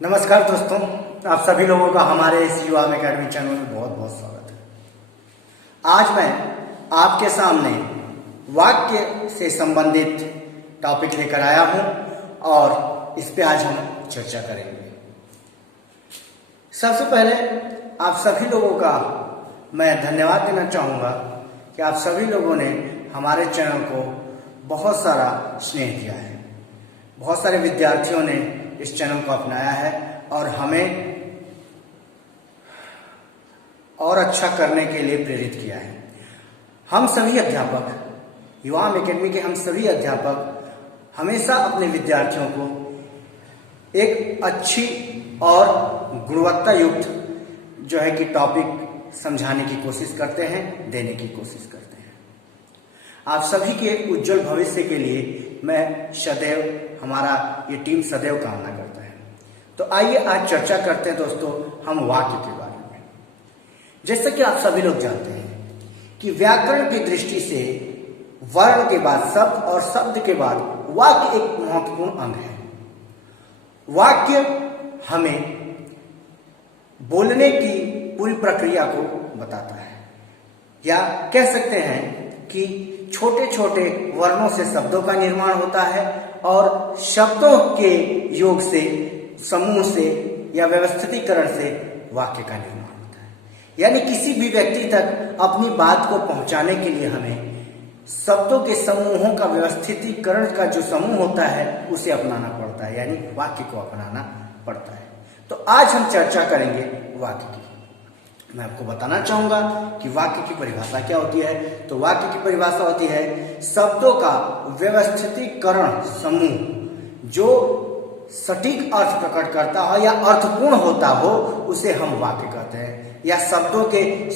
नमस्कार दोस्तों, आप सभी लोगों का हमारे इस युवा अकेडमी चैनल में बहुत बहुत स्वागत है। आज मैं आपके सामने वाक्य से संबंधित टॉपिक लेकर आया हूं और इस पे आज हम चर्चा करेंगे। सबसे पहले आप सभी लोगों का मैं धन्यवाद देना चाहूँगा कि आप सभी लोगों ने हमारे चैनल को बहुत सारा स्नेह दिया है। बहुत सारे विद्यार्थियों ने इस चैनल को अपनाया है और हमें और अच्छा करने के लिए प्रेरित किया है। हम सभी अध्यापक, युवा अकेडमी के हम सभी अध्यापक हमेशा अपने विद्यार्थियों को एक अच्छी और गुणवत्ता युक्त जो है कि टॉपिक समझाने की कोशिश करते हैं, देने की कोशिश करते हैं। आप सभी के उज्जवल भविष्य के लिए मैं सदैव, हमारा ये टीम सदैव कामना करता है। तो आइए आज चर्चा करते हैं दोस्तों हम वाक्य के बारे में। जैसा कि आप सभी लोग जानते हैं कि व्याकरण की दृष्टि से वर्ण के बाद शब्द और शब्द के बाद वाक्य एक महत्वपूर्ण अंग है। वाक्य हमें बोलने की पूरी प्रक्रिया को बताता है, या कह सकते हैं कि छोटे छोटे वर्णों से शब्दों का निर्माण होता है और शब्दों के योग से, समूह से या व्यवस्थितीकरण से वाक्य का निर्माण होता है। यानी किसी भी व्यक्ति तक अपनी बात को पहुंचाने के लिए हमें शब्दों के समूहों का व्यवस्थितीकरण का जो समूह होता है उसे अपनाना पड़ता है, यानी वाक्य को अपनाना पड़ता है। तो आज हम चर्चा करेंगे वाक्य की। मैं आपको बताना चाहूंगा कि वाक्य की परिभाषा क्या होती है। तो वाक्य की परिभाषा होती है शब्दों का व्यवस्थितीकरण समूह जो सटीक अर्थ प्रकट करता हो या अर्थपूर्ण होता हो, उसे हम वाक्य कहते हैं। या शब्दों के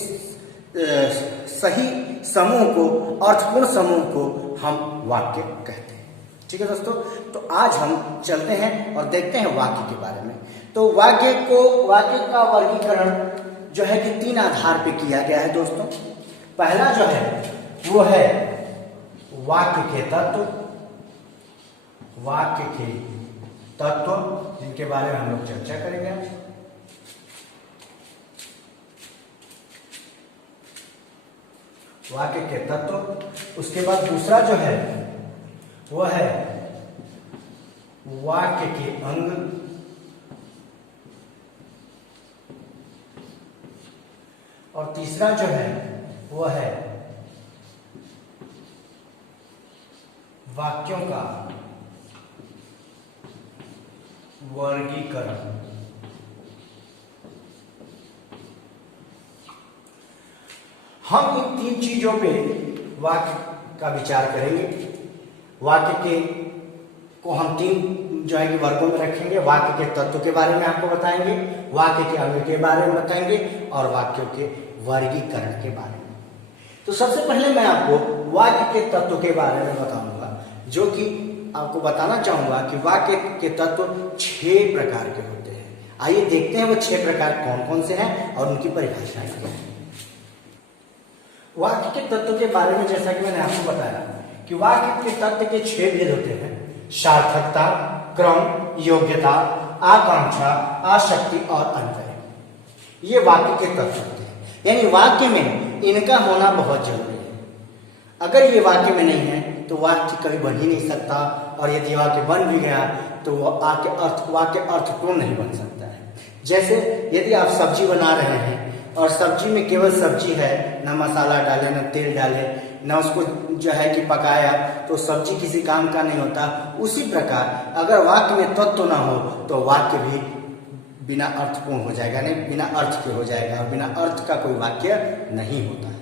सही समूह को, अर्थपूर्ण समूह को हम वाक्य कहते हैं। ठीक है दोस्तों, तो आज हम चलते हैं और देखते हैं वाक्य के बारे में। तो वाक्य का वर्गीकरण जो है कि 3 आधार पे किया गया है दोस्तों। पहला जो है वो है वाक्य के तत्व, जिनके बारे में हम लोग चर्चा करेंगे। वाक्य के तत्व। उसके बाद दूसरा जो है वो है वाक्य के अंग, और तीसरा जो है वो है वाक्यों का वर्गीकरण। हम इन 3 चीजों पे वाक्य का विचार करेंगे। वाक्य के को हम 3 जो है कि वर्गों में रखेंगे। वाक्य के तत्व के बारे में आपको बताएंगे, वाक्य के अंग के बारे में बताएंगे और वाक्यों के वर्गीकरण के बारे में। तो सबसे पहले मैं आपको वाक्य के तत्व के बारे में बताऊंगा, जो कि आपको बताना चाहूंगा कि वाक्य के तत्व 6 प्रकार के होते हैं। आइए देखते हैं वो 6 प्रकार कौन कौन से हैं और उनकी परिभाषाएं क्या है। वाक्य के तत्व के बारे में जैसा कि मैंने आपको बताया कि वाक्य के तत्व के 6 भेद होते हैं: सार्थकता, क्रम, योग्यता, आकांक्षा, आसक्ति और अन्वय। ये वाक्य के तत्व होते हैं, यानी वाक्य में इनका होना बहुत जरूरी है। अगर ये वाक्य में नहीं है तो वाक्य कभी बन ही नहीं सकता, और यदि वाक्य बन भी गया तो वो वाक्य अर्थपूर्ण नहीं बन सकता है। जैसे यदि आप सब्जी बना रहे हैं और सब्जी में केवल सब्जी है, ना मसाला डाले, ना तेल डाले, ना उसको जो है कि पकाया, तो सब्जी किसी काम का नहीं होता। उसी प्रकार अगर वाक्य में तत्व ना हो तो वाक्य भी बिना अर्थपूर्ण हो जाएगा, नहीं, बिना अर्थ के हो जाएगा, और बिना अर्थ का कोई वाक्य नहीं होता है।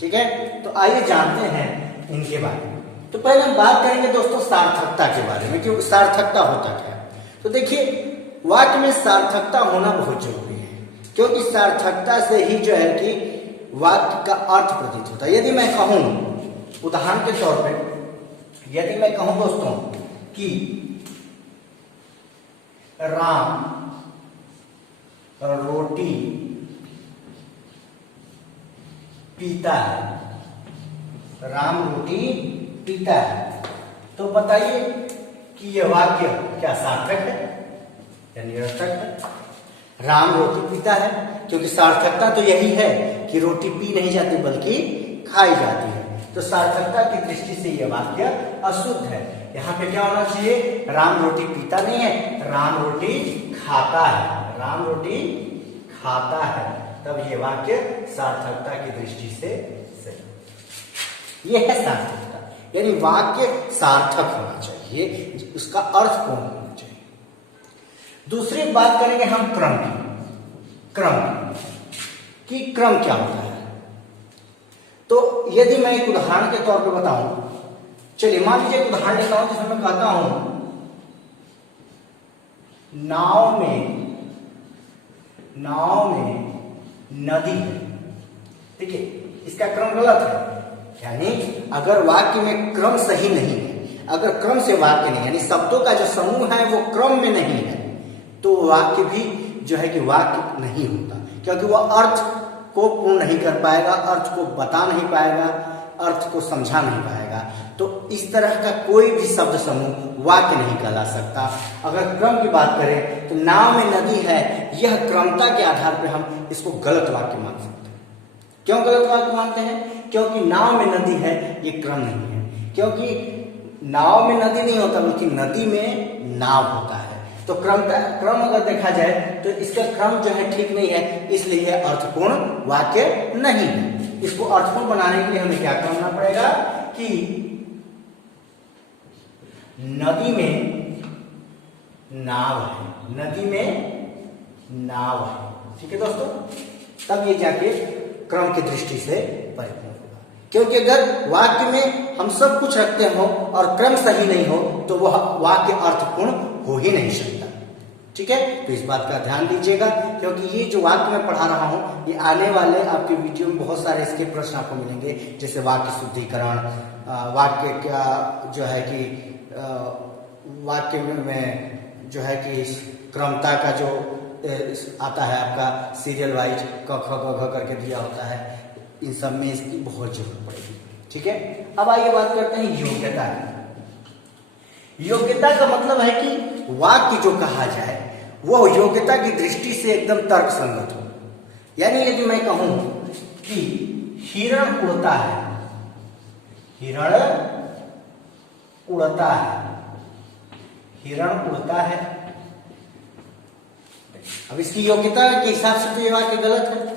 ठीक है, तो आइए जानते हैं इनके बारे में। तो पहले हम बात करेंगे दोस्तों सार्थकता के बारे में कि सार्थकता होता क्या है। तो देखिए, वाक्य में सार्थकता होना बहुत जरूरी है, क्योंकि सार्थकता से ही जो है कि वाक्य का अर्थ प्रतीत होता है। यदि मैं कहूं, उदाहरण के तौर पे यदि मैं कहूं दोस्तों कि राम रोटी पीता है, राम रोटी पीता है, तो बताइए कि यह वाक्य क्या सार्थक है या निरर्थक है? राम रोटी पीता है, क्योंकि सार्थकता तो यही है कि रोटी पी नहीं जाती बल्कि खाई जाती है। तो सार्थकता की दृष्टि से यह वाक्य अशुद्ध है। यहाँ पे क्या होना चाहिए? राम रोटी पीता नहीं है, राम रोटी खाता है, राम रोटी खाता है, तब ये वाक्य सार्थकता की दृष्टि से सही। यह है सार्थकता, यानी वाक्य सार्थक होना चाहिए, उसका अर्थपूर्ण होना चाहिए। दूसरी बात करेंगे हम क्रम की। क्रम क्या होता है? तो यदि मैं एक उदाहरण के तौर पर बताऊं, चलिए मान लीजिए एक उदाहरण लेता हूं जिसमें मैं कहता हूं नाव में नदी है, ठीक है, इसका क्रम गलत है। यानी अगर वाक्य में क्रम सही नहीं है, अगर क्रम से वाक्य नहीं, यानी शब्दों का जो समूह है वो क्रम में नहीं है, तो वाक्य भी जो है कि वाक्य नहीं होता, क्योंकि वह अर्थ को पूर्ण नहीं कर पाएगा, अर्थ को बता नहीं पाएगा, अर्थ को समझा नहीं पाएगा। तो इस तरह का कोई भी शब्द समूह वाक्य नहीं कहला सकता। अगर क्रम की बात करें तो नाव में नदी है, यह क्रमता के आधार पर हम इसको गलत वाक्य मान सकते हैं। क्यों गलत वाक्य मानते हैं? क्योंकि नाव में नदी है, ये क्रम नहीं है, क्योंकि नाव में नदी नहीं होता बल्कि नदी में नाव होता है। तो क्रम अगर देखा जाए तो इसका क्रम जो है ठीक नहीं है, इसलिए यह अर्थपूर्ण वाक्य नहीं है। इसको अर्थपूर्ण बनाने के लिए हमें क्या करना पड़ेगा कि नदी में नाव है, नदी में नाव है, ठीक है दोस्तों, तब ये जाके क्रम की दृष्टि से परिपूर्ण होगा। क्योंकि अगर वाक्य में हम सब कुछ रखते हो और क्रम सही नहीं हो तो वह वाक्य अर्थपूर्ण हो ही नहीं सकता, ठीक है। तो इस बात का ध्यान दीजिएगा, क्योंकि ये जो वाक्य मैं पढ़ा रहा हूं, ये आने वाले आपके वीडियो में बहुत सारे इसके प्रश्न आपको मिलेंगे, जैसे वाक्य शुद्धिकरण, वाक्य क्या जो है कि वाक्य में जो है कि क्रमता का जो आता है आपका सीरियल वाइज क ख ग घ करके दिया होता है, इन सब में इसकी बहुत जरूरत पड़ेगी, ठीक है। अब आइए बात करते हैं योग्यता की। योग्यता का मतलब है कि वाक्य जो कहा जाए वो योग्यता की दृष्टि से एकदम तर्क संगत हो। यानी यदि मैं कहूं कि हिरण उड़ता है, हिरण उड़ता है, हिरण उड़ता है, अब इसकी योग्यता के हिसाब से तो ये वाक्य गलत है।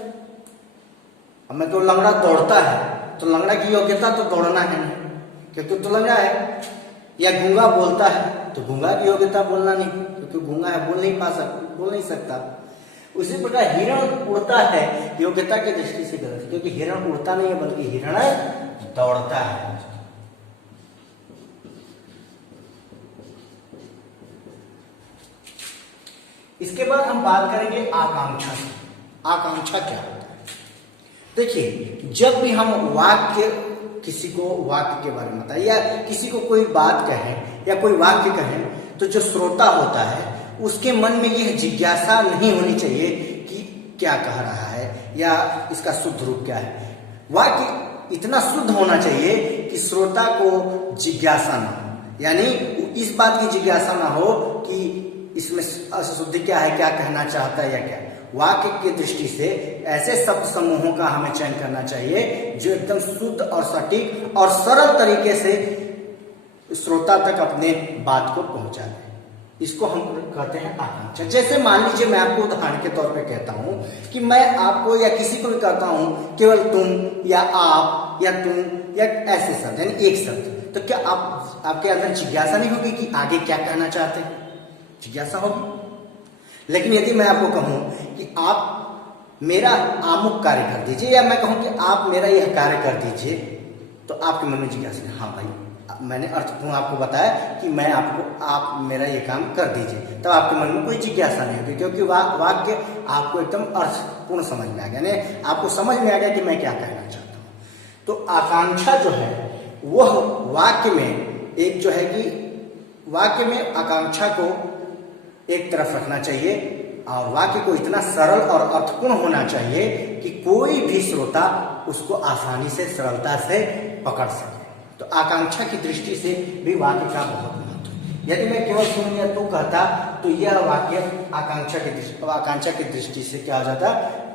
अब मैं तो लंगड़ा दौड़ता है, तो लंगड़ा की योग्यता तो दौड़ना है नहीं, क्योंकि तो लंगड़ा है। या गूंगा बोलता है तो गूंगा की योग्यता बोलना नहीं, क्योंकि गूंगा है, बोल नहीं सकता। उसी प्रकार हिरण उड़ता है, योग्यता की दृष्टि से गलत है, क्योंकि हिरण उड़ता नहीं है बल्कि हिरण दौड़ता है। इसके बाद हम बात करेंगे आकांक्षा। आकांक्षा क्या होता है? देखिए, जब भी हम वाक्य किसी को वाक्य के बारे में बताएं या किसी को कोई बात कहें या कोई वाक्य कहें, तो जो श्रोता होता है उसके मन में यह जिज्ञासा नहीं होनी चाहिए कि क्या कह रहा है या इसका शुद्ध रूप क्या है। वाक्य इतना शुद्ध होना चाहिए कि श्रोता को जिज्ञासा ना हो, यानी इस बात की जिज्ञासा ना हो कि इसमें अशुद्धि क्या है, क्या कहना चाहता है या क्या। वाक्य की दृष्टि से ऐसे शब्द समूहों का हमें चयन करना चाहिए जो एकदम शुद्ध और सटीक और सरल तरीके से श्रोता तक अपने बात को पहुंचा दे। इसको हम कहते हैं आकांक्षा। जैसे मान लीजिए मैं आपको उदाहरण के तौर पे कहता हूं कि मैं आपको या किसी को भी कहता हूं केवल तुम या आप या तुम या ऐसे शब्द, यानी एक शब्द, तो क्या आपके अंदर जिज्ञासा नहीं होगी कि आगे क्या कहना चाहते हैं? जिज्ञासा होगी। लेकिन यदि मैं आपको कहूं कि आप मेरा आमुक कार्य कर दीजिए, या मैं कहूं कि आप मेरा यह कार्य कर दीजिए, तो आपके मन में जिज्ञासा है, हाँ भाई मैंने अर्थपूर्ण आपको बताया कि मैं आपको आप मेरा ये काम कर दीजिए, तब आपके मन में कोई जिज्ञासा नहीं होगी, क्योंकि वाक्य आपको एकदम अर्थपूर्ण समझ में आ गया, यानी आपको समझ में आ गया कि मैं क्या कहना चाहता हूँ। तो आकांक्षा जो है वह वाक्य में एक जो है कि वाक्य में आकांक्षा को एक तरफ रखना चाहिए और वाक्य को इतना सरल और अर्थपूर्ण होना चाहिए कि कोई भी श्रोता उसको आसानी से सरलता से पकड़ सके। तो आकांक्षा की दृष्टि से भी वाक्य का बहुत महत्व है। यदि मैं केवल तुम या तू कहता तो यह वाक्य आकांक्षा की दृष्टि से क्या हो जाता,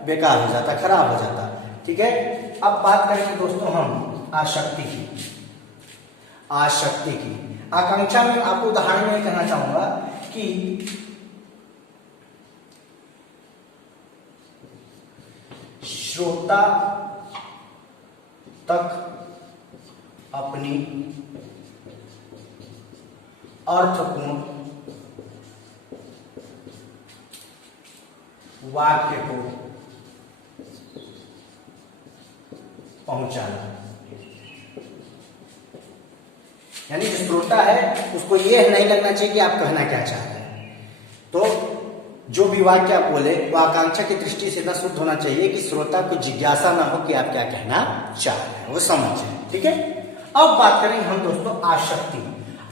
बेकार हो जाता, खराब हो जाता। ठीक है, अब बात करेंगे दोस्तों हम आसक्ति की। आकांक्षा में आपको उदाहरण में कहना चाहूंगा कि श्रोता तक अपनी अर्थपूर्ण वाक्य को पहुंचाना। यानी जो श्रोता है उसको यह नहीं लगना चाहिए कि आप कहना क्या चाहते हैं, तो जो भी वाक्य आप बोले वो आकांक्षा की दृष्टि से इतना शुद्ध होना चाहिए कि श्रोता को जिज्ञासा ना हो कि आप क्या कहना चाह रहे हैं, वो समझ जाए। ठीक है, अब बात करेंगे हम दोस्तों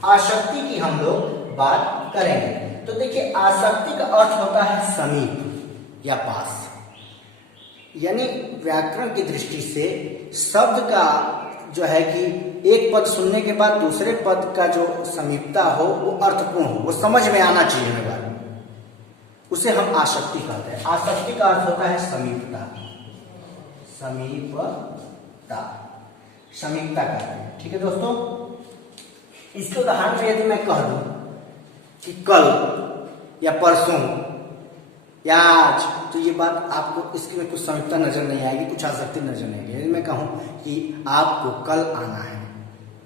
आसक्ति की हम लोग बात करेंगे। तो देखिए, आसक्ति का अर्थ होता है समीप या पास। यानी व्याकरण की दृष्टि से शब्द का जो है कि एक पद सुनने के बाद दूसरे पद का जो समीपता हो वो अर्थपूर्ण हो, वो समझ में आना चाहिए हमें बात, उसे हम आसक्ति कहते हैं। आसक्ति का अर्थ होता है समीपता कहते हैं। ठीक है दोस्तों, इसके उदाहरण में यदि मैं कह दूं कि कल या परसों या आज, तो ये बात आपको इसकी में कुछ समीपता नजर नहीं आएगी, कुछ आसक्ति नजर नहीं आएगी। यदि मैं कहूं कि आपको कल आना है,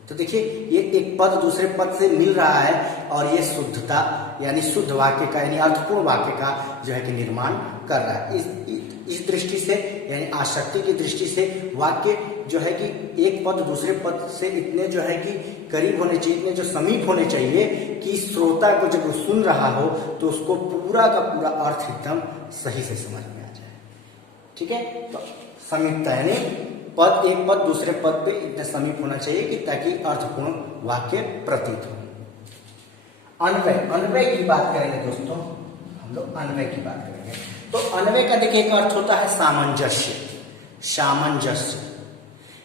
तो देखिए ये एक पद दूसरे पद से मिल रहा है और ये शुद्धता यानी शुद्ध वाक्य का यानी अर्थपूर्ण वाक्य का जो है कि निर्माण कर रहा है। इस दृष्टि से यानी आसक्ति की दृष्टि से वाक्य जो है कि एक पद दूसरे पद से इतने जो है कि करीब होने चाहिए, इतने जो समीप होने चाहिए कि श्रोता को जब वो सुन रहा हो तो उसको पूरा का पूरा अर्थ एकदम सही से समझ में आ जाए। ठीक है, तो समीपता यानी एक पद दूसरे पद पे इतने समीप होना चाहिए कि ताकि अर्थपूर्ण वाक्य प्रतीत हो। अन्वय की बात करेंगे दोस्तों, हम लोग अन्वय की बात करेंगे। तो अन्वय का देखिए एक अर्थ होता है सामंजस्य,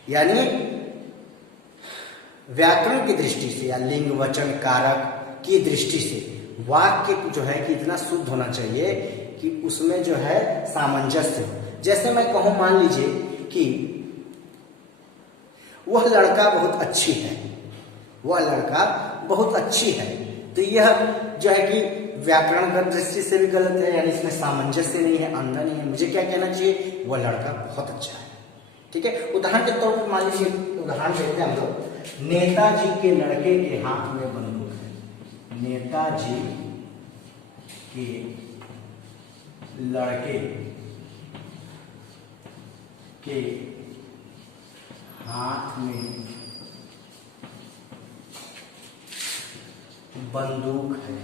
यानी व्याकरण की दृष्टि से या लिंग वचन कारक की दृष्टि से वाक्य जो है कि इतना शुद्ध होना चाहिए कि उसमें जो है सामंजस्य हो। जैसे मैं कहूं, मान लीजिए कि वह लड़का बहुत अच्छी है, तो यह जो है कि व्याकरणगत दृष्टि से भी गलत है, यानी इसमें सामंजस्य नहीं है, अंधा नहीं है। मुझे क्या कहना चाहिए, वह लड़का बहुत अच्छा है। ठीक है, उदाहरण के तौर पर मान लीजिए, उदाहरण देते हैं हम लोग, नेताजी के लड़के के हाथ में बंदूक है। नेताजी के लड़के के हाथ में बंदूक है।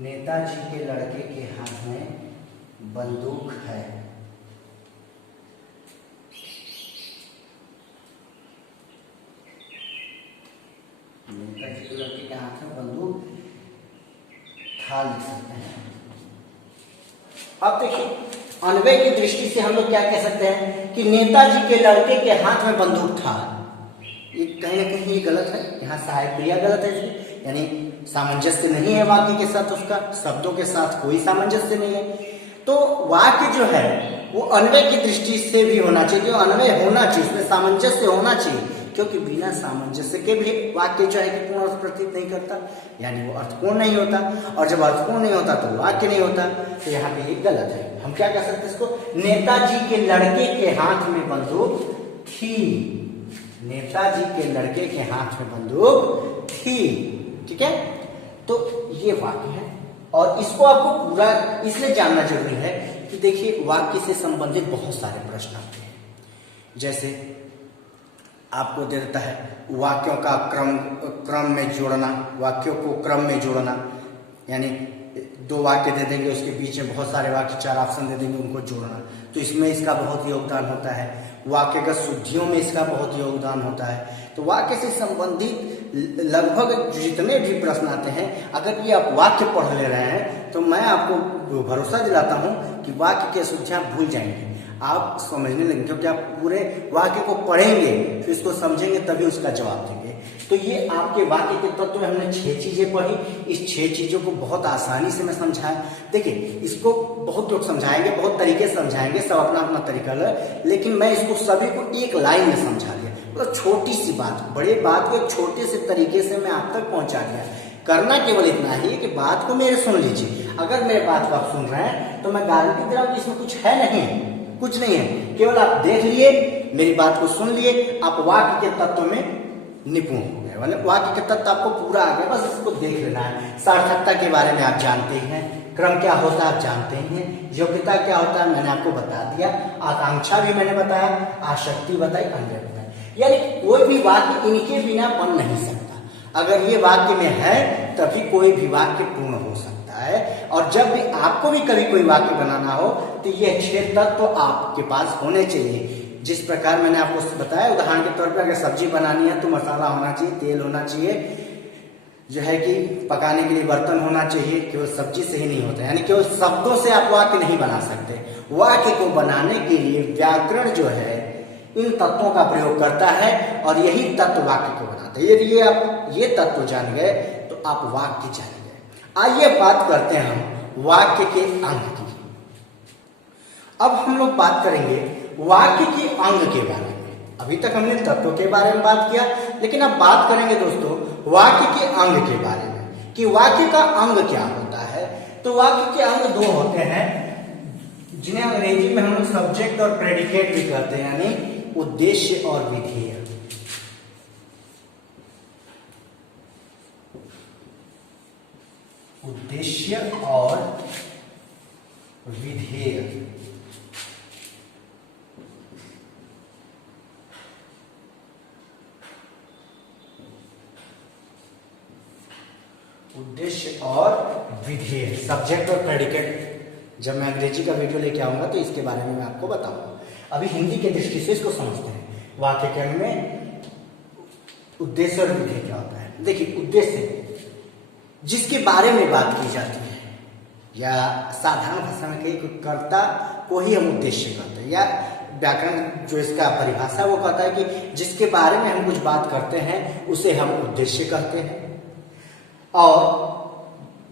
नेताजी के लड़के के हाथ में बंदूक है। नेताजी के लड़के के हाथ में बंदूक था, लिख सकते हैं। अब देखिए, अन्वय की दृष्टि से हम लोग क्या कह सकते हैं कि नेताजी के लड़के के हाथ में बंदूक था। ये कहीं ना कहीं ये गलत है, यहाँ सहायक क्रिया गलत है, यानी सामंजस्य नहीं है वाक्य के साथ, उसका शब्दों के साथ कोई सामंजस्य नहीं है। तो वाक्य जो है वो अन्वय की दृष्टि से भी होना चाहिए, जो अन्वय होना चाहिए, उसमें सामंजस्य होना चाहिए, क्योंकि बिना सामंजस्य के भी वाक्य जो है कि पूर्ण अर्थ प्रतीत नहीं करता, यानी वो अर्थपूर्ण नहीं होता। और जब अर्थपूर्ण नहीं होता तो वाक्य नहीं होता, तो यहाँ पे ये गलत है। हम क्या कह सकते हैं इसको, नेताजी के लड़के के हाथ में बंदूक थी। नेताजी के लड़के के हाथ में बंदूक थी। ठीक है, तो ये वाक्य है और इसको आपको पूरा इसलिए जानना जरूरी है कि देखिए वाक्य से संबंधित बहुत सारे प्रश्न आते हैं। जैसे आपको दे देता है वाक्यों का क्रम में जोड़ना, वाक्यों को क्रम में जोड़ना, यानी दो वाक्य दे देंगे, उसके बीच में बहुत सारे वाक्य, 4 ऑप्शन दे देंगे, उनको जोड़ना, तो इसमें इसका बहुत योगदान होता है। वाक्यगत शुद्धियों में इसका बहुत योगदान होता है। तो वाक्य से संबंधित लगभग जितने भी प्रश्न आते हैं, अगर ये आप वाक्य पढ़ ले रहे हैं तो मैं आपको भरोसा दिलाता हूं कि वाक्य की अशुद्धियां भूल जाएंगे। आप समझने लगेंगे, क्योंकि आप पूरे वाक्य को पढ़ेंगे फिर इसको समझेंगे तभी उसका जवाब देंगे। तो ये आपके वाक्य के तत्व में हमने 6 चीजें पढ़ी। इस 6 चीजों को बहुत आसानी से मैं समझाया। देखिए, इसको बहुत लोग समझाएंगे, बहुत तरीके से समझाएंगे, सब अपना अपना तरीका है, लेकिन मैं इसको सभी को एक लाइन में समझा दिया। मतलब छोटी सी बात, बड़े बात को एक छोटे से तरीके से मैं आप तक पहुंचा दिया। करना केवल इतना ही है कि बात को मेरे सुन लीजिए। अगर मेरे बात को आप सुन रहे हैं तो मैं गारंटी दे रहा हूं कि इसमें कुछ है नहीं, कुछ नहीं है, केवल आप देख लिए, मेरी बात को सुन लिए, आप वाक्य के तत्व में निपुण हो गए। मतलब वाक्य के तत्व आपको पूरा आ गया, बस इसको देख लेना है। सार्थकता के बारे में आप जानते ही हैं, क्रम क्या होता है आप जानते ही हैं, योग्यता क्या होता है मैंने आपको बता दिया, आकांक्षा भी मैंने बताया, आसक्ति बताई, अन्वय बताई। यानी कोई भी वाक्य इनके बिना बन नहीं सकता। अगर ये वाक्य में है तभी कोई भी वाक्य पूर्ण हो सकता है। और जब भी आपको भी कभी कोई वाक्य बनाना हो तो ये 6 तत्व तो आपके पास होने चाहिए। जिस प्रकार मैंने आपको बताया, उदाहरण के तौर पर अगर सब्जी बनानी है तो मसाला होना चाहिए, तेल होना चाहिए, जो है कि पकाने के लिए बर्तन होना चाहिए। केवल सब्जी से ही नहीं होता, यानी केवल शब्दों से आप वाक्य नहीं बना सकते। वाक्य को बनाने के लिए व्याकरण जो है इन तत्वों का प्रयोग करता है और यही तत्व वाक्य को बनाते हैं। यदि आप ये तत्व जान गए तो आप वाक्य जान गए। आइए बात करते हैं हम वाक्य के अंग की। अब हम लोग बात करेंगे वाक्य के अंग के बारे में। अभी तक हमने तत्वों के बारे में बात किया, लेकिन अब बात करेंगे दोस्तों वाक्य के अंग के बारे में कि वाक्य का अंग क्या होता है। तो वाक्य के अंग 2 होते हैं, जिन्हें अंग्रेजी में हम लोग सब्जेक्ट और प्रेडिकेट भी कहते हैं, यानी उद्देश्य और विधेय। उद्देश्य और विधेय। उद्देश्य और विधेय, सब्जेक्ट और प्रेडिकेट। जब मैं अंग्रेजी का वीडियो लेके आऊंगा तो इसके बारे में मैं आपको बताऊंगा। अभी हिंदी के दृष्टि से इसको समझते हैं। वाक्य के अंग में उद्देश्य और विधेय क्या होता है। देखिए, उद्देश्य जिसके बारे में बात की जाती है, या साधारण भाषा में कहीं कर्ता को ही हम उद्देश्य कहते हैं, या व्याकरण जो इसका परिभाषा वो कहता है कि जिसके बारे में हम कुछ बात करते हैं उसे हम उद्देश्य कहते हैं। और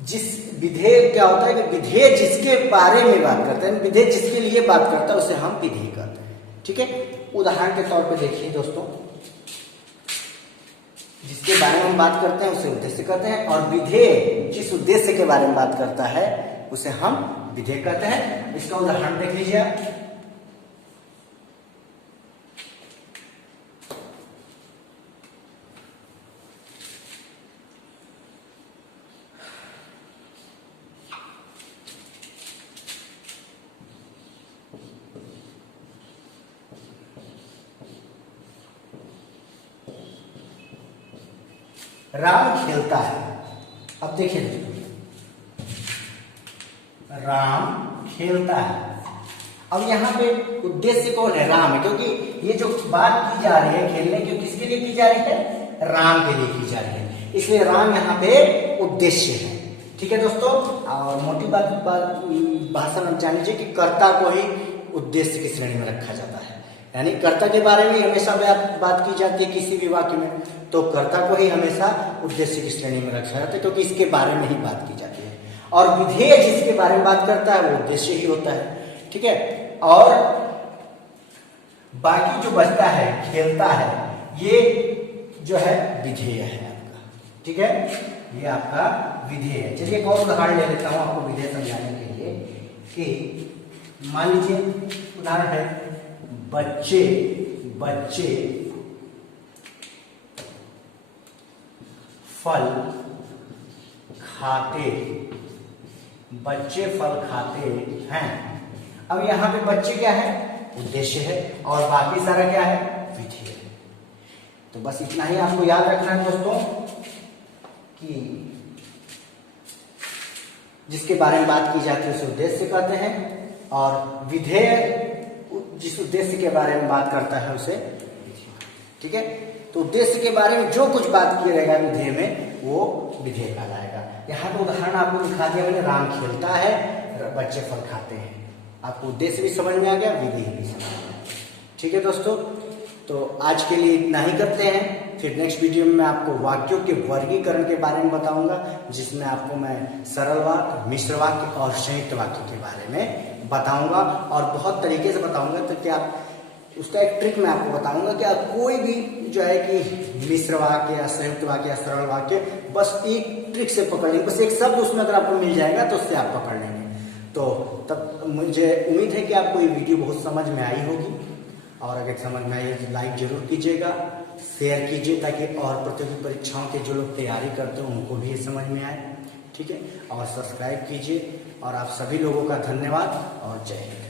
जिस विधेय क्या होता है कि विधेय जिसके बारे में बात करते हैं, विधेय जिसके लिए बात करता है उसे हम विधेय कहते हैं। ठीक है, उदाहरण के तौर पे देखिए दोस्तों, जिसके बारे में हम बात करते हैं उसे उद्देश्य कहते हैं, और विधेय जिस उद्देश्य के बारे में बात करता है उसे हम विधेय कहते हैं। इसका उदाहरण देख लीजिए आप। राम खेलता है। अब देखिए, राम खेलता है। अब यहाँ पे उद्देश्य कौन है? राम है, क्योंकि ये जो बात की जा रही है खेलने की, किसके लिए की जा रही है? राम के लिए की जा रही है, इसलिए राम यहाँ पे उद्देश्य है। ठीक है दोस्तों, और मोटी भाषा में जान लीजिए कि कर्ता को ही उद्देश्य की श्रेणी में रखा जाता है। यानी कर्ता के बारे में हमेशा बात की जाती है किसी भी वाक्य में, तो कर्ता को ही हमेशा उद्देश्य की श्रेणी में रखा जाता है, क्योंकि इसके बारे में ही बात की जाती है। और विधेय जिसके बारे में बात करता है वो उद्देश्य ही होता है। ठीक है, और बाकी जो बचता है खेलता है, ये जो है विधेय है आपका। ठीक है, ये आपका विधेय है। चलिए एक और उदाहरण ले लेता हूं आपको विधेय समझाने के लिए कि मान लीजिए उदाहरण है, बच्चे फल खाते, बच्चे फल खाते हैं। अब यहां पे बच्चे क्या है? उद्देश्य है, और बाकी सारा क्या है? विधेय। तो बस इतना ही आपको याद रखना है दोस्तों कि जिसके बारे में बात की जाती है उसे उद्देश्य कहते हैं, और विधेय जिस उद्देश्य के बारे में बात करता है उसे विधेय। ठीक है, तो उद्देश्य के बारे में जो कुछ बात किया रहेगा विधेय में वो विधेय कहलाएगा। यहाँ पे उदाहरण आपको दिखा दिया मैंने, राम खेलता है, बच्चे फल खाते हैं। आपको उद्देश्य भी समझ में आ गया, विधि भी समझ में आ गया। ठीक है दोस्तों, तो आज के लिए इतना ही करते हैं। फिर नेक्स्ट वीडियो में मैं आपको वाक्यों के वर्गीकरण के बारे में बताऊंगा, जिसमें आपको मैं सरल वाक्य, मिश्र वाक्य और संयुक्त वाक्य के बारे में बताऊंगा और बहुत तरीके से बताऊंगा। तो क्या उसका एक ट्रिक मैं आपको बताऊंगा कि आप कोई भी जो है कि मिश्र वाक्य या संयुक्त वाक्य या सरल वाक्य बस एक ट्रिक से पकड़ लेंगे, बस एक शब्द उसमें अगर आपको मिल जाएगा तो उससे आप पकड़ लेंगे। तो तब मुझे उम्मीद है कि आपको ये वीडियो बहुत समझ में आई होगी, और अगर समझ में आई तो लाइक जरूर कीजिएगा, शेयर कीजिए, ताकि और प्रतियोगी परीक्षाओं के जो लोग तैयारी करते हैं उनको भी ये समझ में आए। ठीक है, और सब्सक्राइब कीजिए। और आप सभी लोगों का धन्यवाद और जय हिंद।